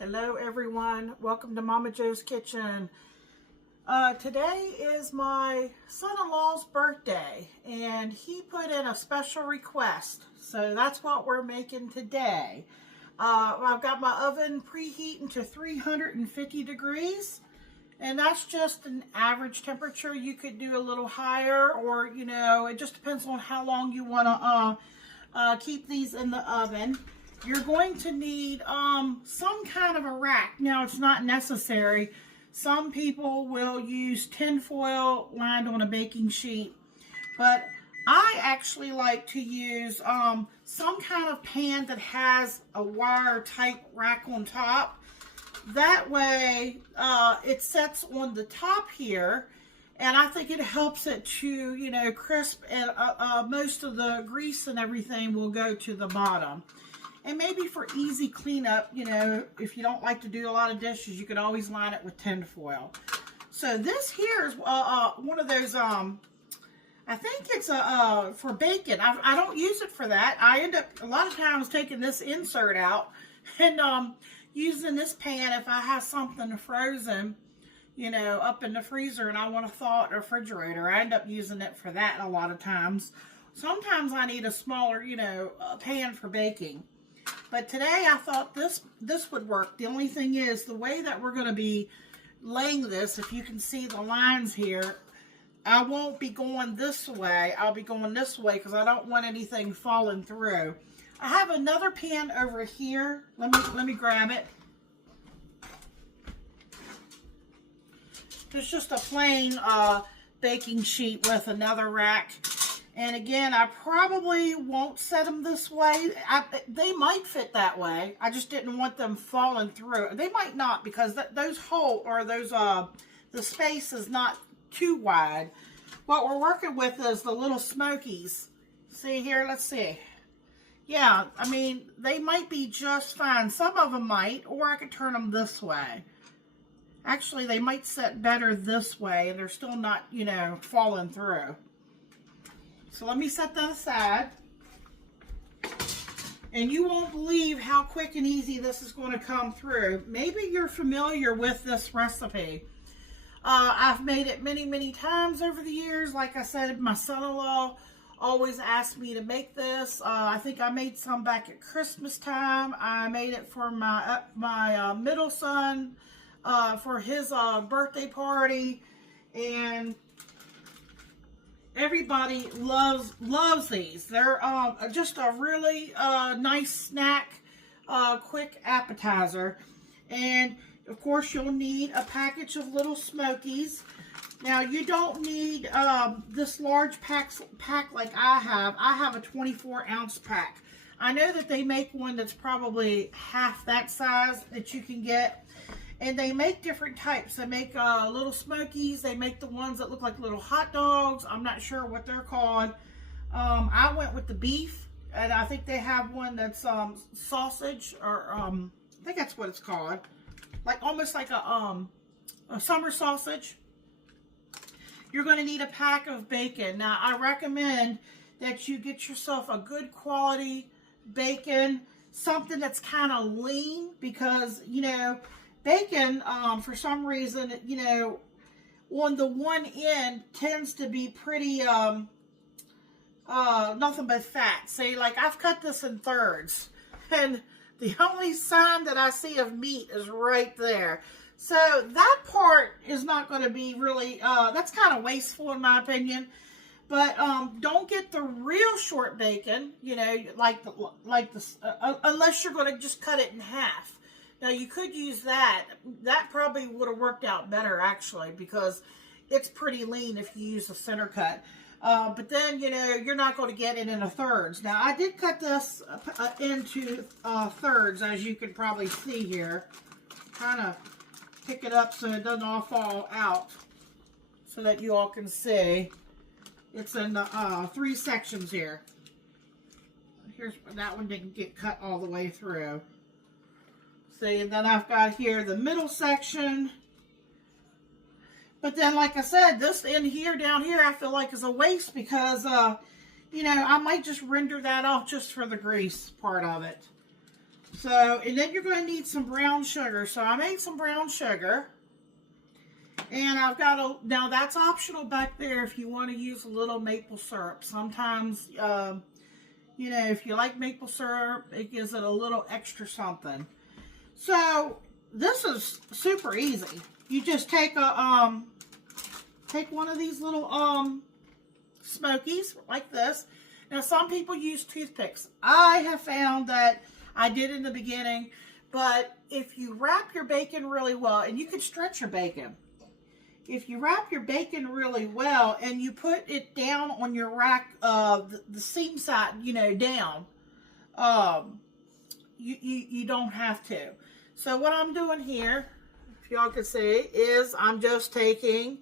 Hello everyone, welcome to Momma Jo's Kitchen. Today is my son-in-law's birthday and he put in a special request, so that's what we're making today. I've got my oven preheating to 350 degrees and that's just an average temperature. You could do a little higher, or it just depends on how long you want to keep these in the oven. You're going to need some kind of a rack. Now, it's not necessary. Some people will use tin foil lined on a baking sheet, but I actually like to use some kind of pan that has a wire type rack on top. That way it sets on the top here, and I think it helps it to crisp, and most of the grease and everything will go to the bottom. And maybe for easy cleanup, if you don't like to do a lot of dishes, you could always line it with tin foil. So this here is one of those, I think it's for bacon. I don't use it for that. I end up a lot of times taking this insert out and using this pan if I have something frozen, up in the freezer and I want to thaw it in the refrigerator. I end up using it for that a lot of times. Sometimes I need a smaller, pan for baking. But today I thought this would work. The only thing is the way that we're going to be laying this, if you can see the lines here, I won't be going this way. I'll be going this way because I don't want anything falling through. I have another pan over here. Let me grab it. It's just a plain baking sheet with another rack. And again, I probably won't set them this way. They might fit that way. I just didn't want them falling through. They might not, because those hole, or those the space is not too wide. What we're working with is the Lil Smokies. See here, let's see. Yeah, I mean, they might be just fine. Some of them might, or I could turn them this way. Actually, they might set better this way, and they're still not, falling through. So let me set that aside. And you won't believe how quick and easy this is going to come through. Maybe you're familiar with this recipe. I've made it many, many times over the years. Like I said, my son-in-law always asked me to make this. I think I made some back at Christmas time. I made it for my middle son for his birthday party. And everybody loves these. They're just a really nice snack, quick appetizer. And of course you'll need a package of Lil Smokies. Now you don't need this large pack like I have. I have a 24-ounce pack. I know that they make one that's probably half that size that you can get. And they make different types. They make Lil Smokies. They make the ones that look like little hot dogs. I'm not sure what they're called. I went with the beef. And I think they have one that's sausage. Or I think that's what it's called. Like almost like a summer sausage. You're going to need a pack of bacon. Now I recommend that you get yourself a good quality bacon. Something that's kind of lean. Because, bacon, for some reason, on the one end tends to be pretty, nothing but fat. See, like I've cut this in thirds, and the only sign that I see of meat is right there. So that part is not going to be really, that's kind of wasteful in my opinion. But don't get the real short bacon, unless you're going to just cut it in half. Now, you could use that. That probably would have worked out better, actually, because it's pretty lean if you use a center cut. But then, you're not going to get it into thirds. Now, I did cut this into thirds, as you can probably see here. Kind of pick it up so it doesn't all fall out, so that you all can see. It's in the 3 sections here. That one didn't get cut all the way through. See, and then I've got here the middle section. But then, like I said, this in here, down here, I feel like is a waste because, I might just render that off just for the grease part of it. So, and then you're going to need some brown sugar. So I made some brown sugar. And I've got now that's optional back there if you want to use a little maple syrup. Sometimes, you know, if you like maple syrup, it gives it a little extra something. So this is super easy. You just take take one of these little Smokies like this. Now some people use toothpicks. I have found that I did in the beginning, but if you wrap your bacon really well, and you can stretch your bacon. If you wrap your bacon really well and you put it down on your rack, the seam side, you know, down, you don't have to. So what I'm doing here, if y'all can see, is I'm just taking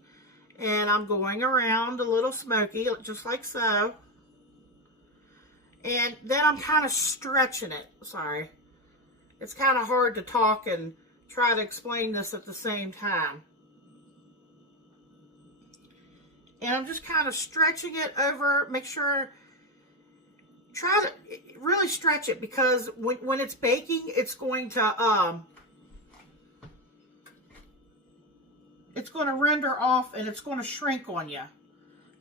and I'm going around a little Smoky, just like so. And then I'm kind of stretching it. Sorry. It's kind of hard to talk and try to explain this at the same time. And I'm just kind of stretching it over, make sure, try to really stretch it, because when it's baking, it's going to render off and it's going to shrink on you.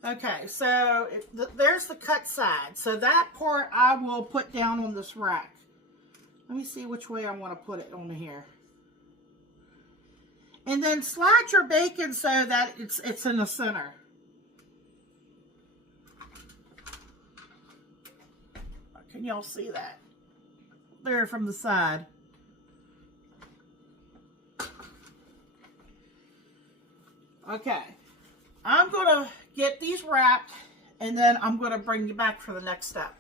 Okay, so there's the cut side. So that part I will put down on this rack. Let me see which way I want to put it on here. And then slide your bacon so that it's in the center. Can y'all see that? There from the side. Okay. I'm going to get these wrapped, and then I'm going to bring you back for the next step.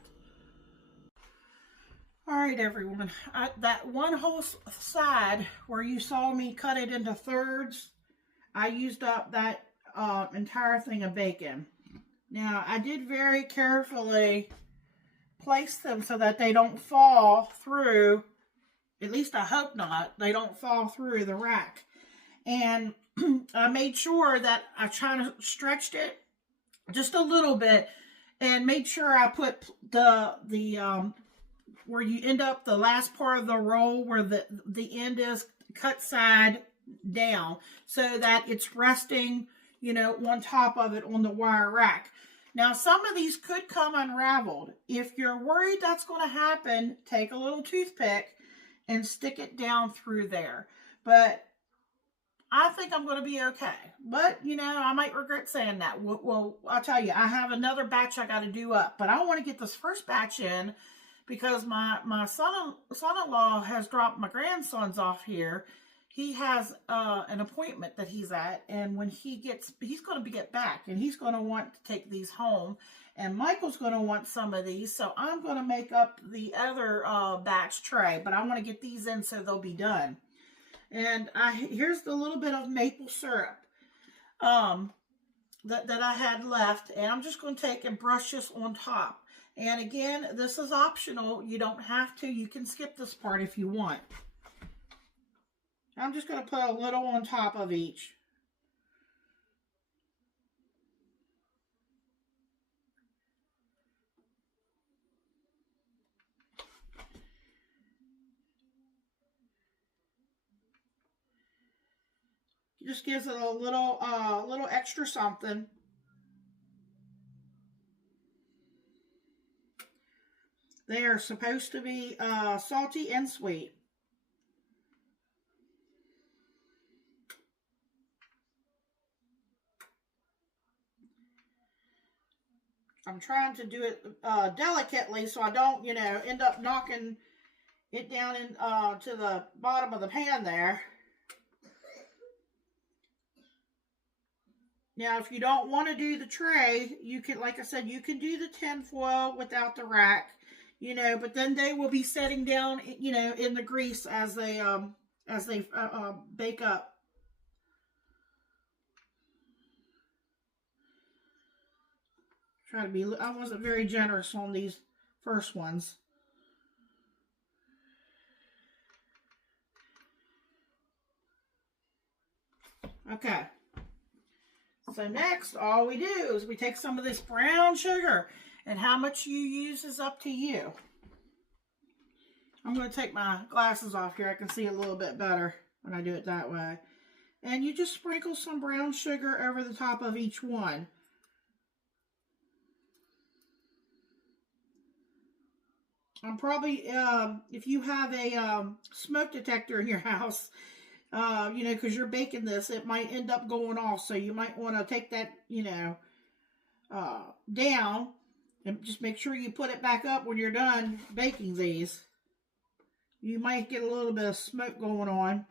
All right, everyone. That one whole side where you saw me cut it into thirds, I used up that entire thing of bacon. Now, I did very carefully place them so that they don't fall through, at least I hope not, they don't fall through the rack. And I made sure that I kind of stretched it just a little bit and made sure I put the where you end up, the last part of the roll where the end is, cut side down so that it's resting, you know, on top of it on the wire rack. Now, some of these could come unraveled. If you're worried that's going to happen, take a little toothpick and stick it down through there. But I think I'm going to be okay. But, you know, I might regret saying that. Well, I'll tell you, I have another batch I got to do up. But I want to get this first batch in because my son-in-law has dropped my grandsons off here. He has an appointment that he's at, and when he's going to get back, and he's going to want to take these home, and Michael's going to want some of these, so I'm going to make up the other batch tray, but I want to get these in so they'll be done. And here's the little bit of maple syrup that I had left, and I'm just going to take and brush this on top. And again, this is optional. You don't have to. You can skip this part if you want. I'm just going to put a little on top of each. It just gives it a little extra something. They are supposed to be salty and sweet. I'm trying to do it delicately so I don't, you know, end up knocking it down in to the bottom of the pan there. Now, if you don't want to do the tray, you can, like I said, you can do the tin foil without the rack, you know, but then they will be setting down, you know, in the grease as they bake up. Try to be, I wasn't very generous on these first ones. Okay. So next, all we do is we take some of this brown sugar, and how much you use is up to you. I'm going to take my glasses off here. I can see a little bit better when I do it that way. And you just sprinkle some brown sugar over the top of each one. I'm probably, if you have a smoke detector in your house, you know, because you're baking this, it might end up going off. So you might want to take that, you know, down and just make sure you put it back up when you're done baking these. You might get a little bit of smoke going on.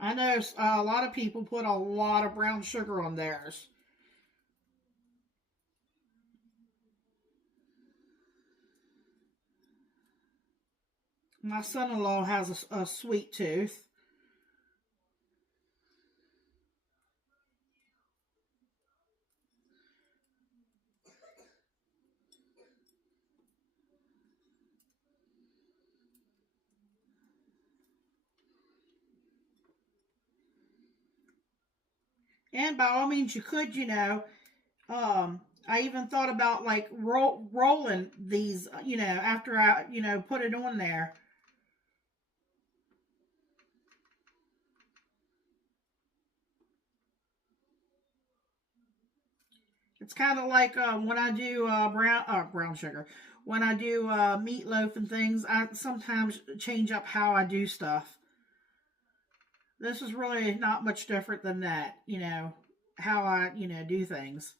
I know a lot of people put a lot of brown sugar on theirs. My son-in-law has a sweet tooth. And by all means, you could, you know, I even thought about like rolling these, you know, after I, you know, put it on there. It's kind of like when I do brown sugar. When I do meatloaf and things, I sometimes change up how I do stuff. This is really not much different than that, you know, how I, you know, do things.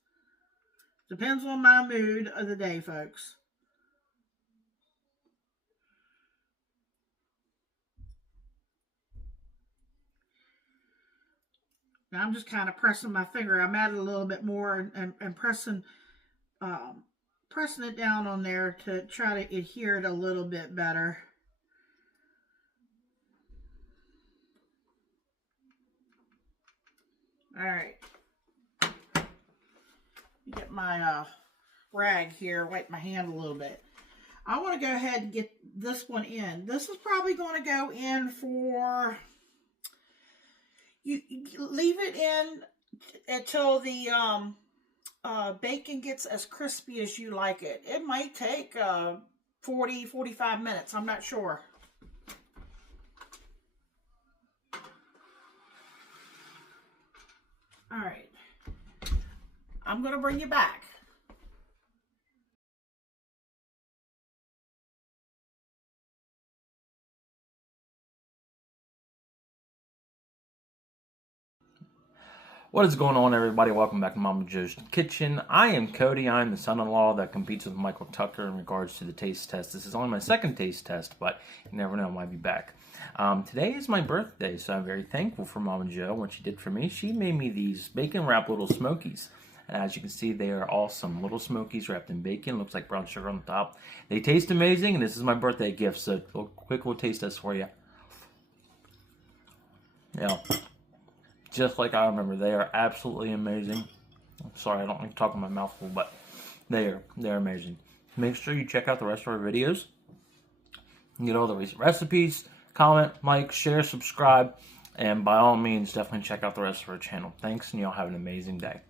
Depends on my mood of the day, folks. Now I'm just kind of pressing my finger. I'm at it a little bit more and um, pressing it down on there to try to adhere it a little bit better. All right. Get my rag here, wipe my hand a little bit. I want to go ahead and get this one in. This is probably going to go in for, you leave it in until the bacon gets as crispy as you like it. It might take 40-45 minutes. I'm not sure. All right. I'm going to bring you back. What is going on, everybody? Welcome back to Momma Jo's Kitchen. I am Cody. I'm the son-in-law that competes with Michael Tucker in regards to the taste test. This is only my second taste test, but you never know, I might be back. Today is my birthday, so I'm very thankful for Momma Jo. What she did for me, she made me these bacon-wrapped Little Smokies. And as you can see, they are awesome. Little Smokies wrapped in bacon. Looks like brown sugar on the top. They taste amazing, and this is my birthday gift, so a quick little taste test for you. Yeah. Just like I remember. They are absolutely amazing. Sorry, I don't like talking my mouth full, but they're amazing. Make sure you check out the rest of our videos. You get all the recent recipes. Comment, like, share, subscribe, and by all means, definitely check out the rest of our channel. Thanks, and y'all have an amazing day.